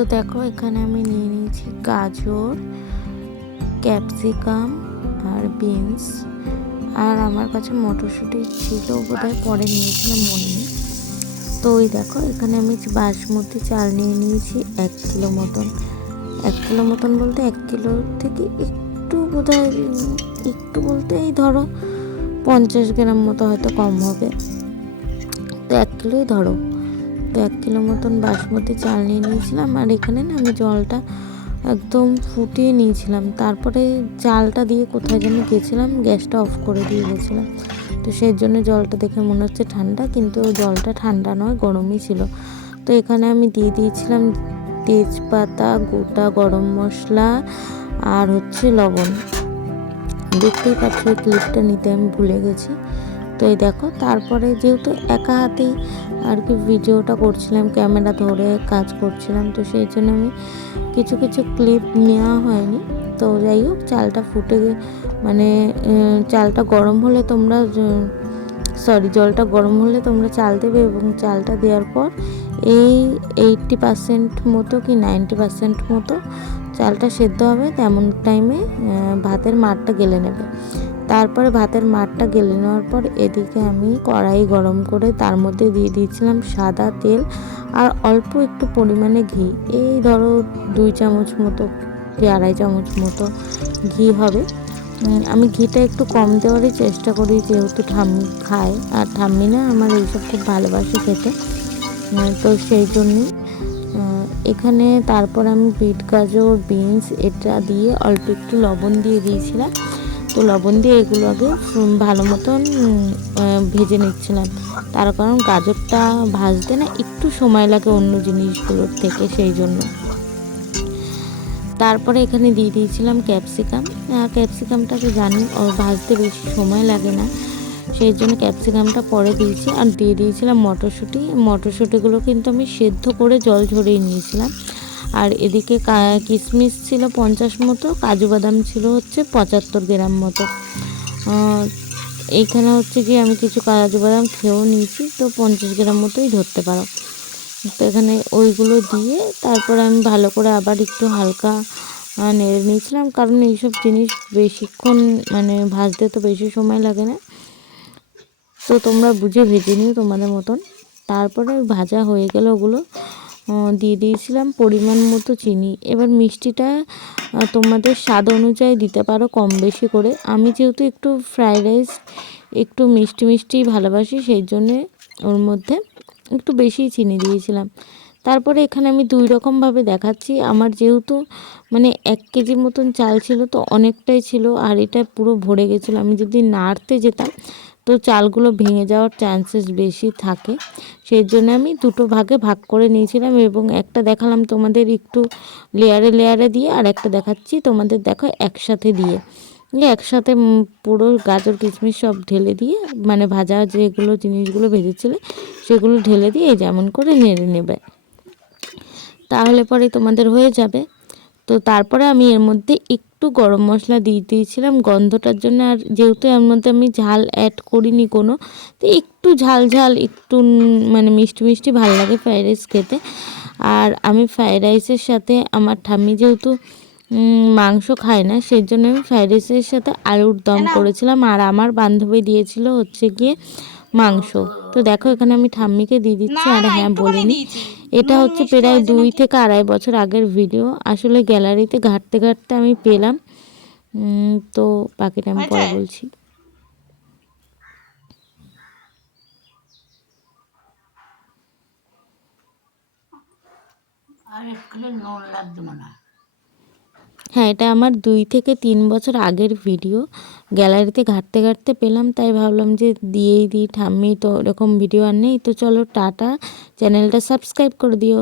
তো দেখো এখানে আমি নিয়ে নিয়েছি গাজর, ক্যাপসিকাম আর বিনস, আর আমার কাছে মটরশুঁটি ছিল বোধহয়, পরে নিয়েছিলাম মনে নেই। তো ওই দেখো এখানে আমি বাসমতি চাল নিয়ে নিয়েছি 1 কিলো মতন। 1 কিলো মতন বলতে 1 কিলো থেকে একটু বোধহয়, একটু বলতে এই ধরো 50 গ্রাম মতো হয়তো কম হবে, তো 1 কিলোই ধরো। তো 1 কিলো মতন বাসমতি চাল নিয়ে নিয়েছিলাম। আর এখানে না আমি জলটা একদম ফুটিয়ে নিয়েছিলাম, তারপরে চালটা দিয়ে কোথায় যেন গেছিলাম, গ্যাসটা অফ করে দিয়ে গেছিলাম। তো সেই জন্য জলটা দেখে মনে হচ্ছে ঠান্ডা, কিন্তু জলটা ঠান্ডা নয়, গরমই ছিল। তো এখানে আমি দিয়ে দিয়েছিলাম তেজপাতা, গোটা গরম মশলা আর হচ্ছে লবণ। দেখতেই পাচ্ছ এই ক্লিপটা নিতে আমি ভুলে গেছি। তো এই দেখো, তারপরে যেহেতু একা হাতেই আর কি ভিডিওটা করছিলাম, ক্যামেরা ধরে কাজ করছিলাম, তো সেই জন্য আমি কিছু কিছু ক্লিপ নেওয়া হয়নি। তো যাই হোক, চালটা ফুটে মানে চালটা গরম হলে তোমরা জলটা গরম হলে তোমরা চাল দেবে, এবং চালটা দেওয়ার পর এই 80% মতো কি 90% মতো চালটা সেদ্ধ হবে, তেমন টাইমে ভাতের মাড়টা গেলে নেবে। তারপরে ভাতের মাড়টা গেলে নেওয়ার পর এদিকে আমি কড়াই গরম করে তার মধ্যে দিয়ে দিয়েছিলাম সাদা তেল আর অল্প একটু পরিমাণে ঘি। এই ধরো 2 চামচ মতো কি 2.5 চামচ মতো ঘি হবে। আমি ঘিটা একটু কম দেওয়ারই চেষ্টা করি, যেহেতু ঠাম্মি খায়, আর ঠাম্মি না আমার এইসব খুব ভালোবাসে খেতে, তো সেই জন্যই এখানে। তারপর আমি বিট, গাজর, বিনস এটা দিয়ে অল্প একটু লবণ দিয়ে দিয়েছিলাম। তো লবণ দিয়ে এগুলো আগে ভালো মতন ভেজে নিচ্ছিলাম, তার কারণ গাজরটা ভাজতে না একটু সময় লাগে অন্য জিনিসগুলোর থেকে, সেই জন্য। তারপরে এখানে দিয়ে দিয়েছিলাম ক্যাপসিকাম। ক্যাপসিকামটাকে জানি ভাজতে বেশি সময় লাগে না, সেই জন্য ক্যাপসিকামটা পরে দিয়েছি। আর দিয়ে দিয়েছিলাম মটরশুঁটি। মটরশুঁটিগুলো কিন্তু আমি সেদ্ধ করে জল ঝরিয়ে নিয়েছিলাম। আর এদিকে কিশমিশ ছিল 50 মতো, কাজু বাদাম ছিল হচ্ছে 75 গ্রাম মতো। এইখানে হচ্ছে কি আমি কিছু কাজু বাদাম খেয়েও নিয়েছি, তো 50 গ্রাম মতোই ধরতে পারো। তো এখানে ওইগুলো দিয়ে তারপরে আমি ভালো করে আবার একটু হালকা নেড়ে নিয়েছিলাম, কারণ এইসব জিনিস বেশিক্ষণ মানে ভাজতে তো বেশি সময় লাগে না, তো তোমরা বুঝে ভেজে নিও তোমাদের মতন। তারপরে ভাজা হয়ে গেল ওগুলো, দিয়ে দিয়েছিলাম পরিমাণ মতো চিনি। এবার মিষ্টিটা তোমাদের স্বাদ অনুযায়ী দিতে পারো কম বেশি করে। আমি যেহেতু একটু ফ্রাইড রাইস একটু মিষ্টি মিষ্টি ভালোবাসি, সেই জন্যে ওর মধ্যে একটু বেশি চিনি দিয়েছিলাম। তারপরে এখানে আমি 2 রকমভাবে দেখাচ্ছি। আমার যেহেতু মানে 1 কেজি মতন চাল ছিল, তো অনেকটাই ছিল, আর এটা পুরো ভরে গেছিলো। আমি যদি নাড়তে যেতাম তো চালগুলো ভেঙে যাওয়ার চান্সেস বেশি থাকে, সেই জন্য আমি 2টো ভাগে ভাগ করে নিয়েছিলাম, এবং একটা দেখালাম তোমাদের একটু লেয়ারে লেয়ারে দিয়ে, আর একটা দেখাচ্ছি তোমাদের দেখো একসাথে দিয়ে। একসাথে পুরো গাজর কিশমিশ সব ঢেলে দিয়ে, মানে ভাজা যেগুলো জিনিসগুলো ভেজেছিলে সেগুলো ঢেলে দিয়ে যেমন করে নেড়ে নেবে, তাহলে পরে তোমাদের হয়ে যাবে। তো তারপরে আমি এর মধ্যে একটু গরম মশলা দিয়ে দিয়েছিলাম গন্ধটার জন্য। আর যেহেতু এর মধ্যে আমি ঝাল অ্যাড করিনি কোনো, তো একটু ঝাল ঝাল একটু মানে মিষ্টি মিষ্টি ভালো লাগে ফ্রাইড রাইস খেতে। আর আমি ফ্রাইড রাইসের সাথে, আমার ঠাম্মি যেহেতু মাংস খায় না, সেই জন্য আমি ফ্রাইড রাইসের সাথে আলুর দম করেছিলাম, আর আমার বান্ধবী দিয়েছিল হচ্ছে গিয়ে মাংস। তো দেখো এখানে আমি ঠাম্মিকে দিয়ে দিচ্ছি। আর হ্যাঁ, বলিনি, এটা হচ্ছে প্রায় 2 থেকে 2.5 বছর আগের ভিডিও। আসলে গ্যালারিতে ঘাঁটতে ঘাঁটতে আমি পেলাম, তো বাকিটা আমি পরে বলছি। হ্যাঁ, এটা আমার 2 থেকে 3 বছর আগের ভিডিও, গ্যালারিতে ঘাঁটতে ঘাঁটতে পেলাম, তাই ভাবলাম যে দিয়েই দিই। ঠাম্মি তো এরকম ভিডিও আর নেই। তো চলো টাটা, চ্যানেলটা সাবস্ক্রাইব করে দিও।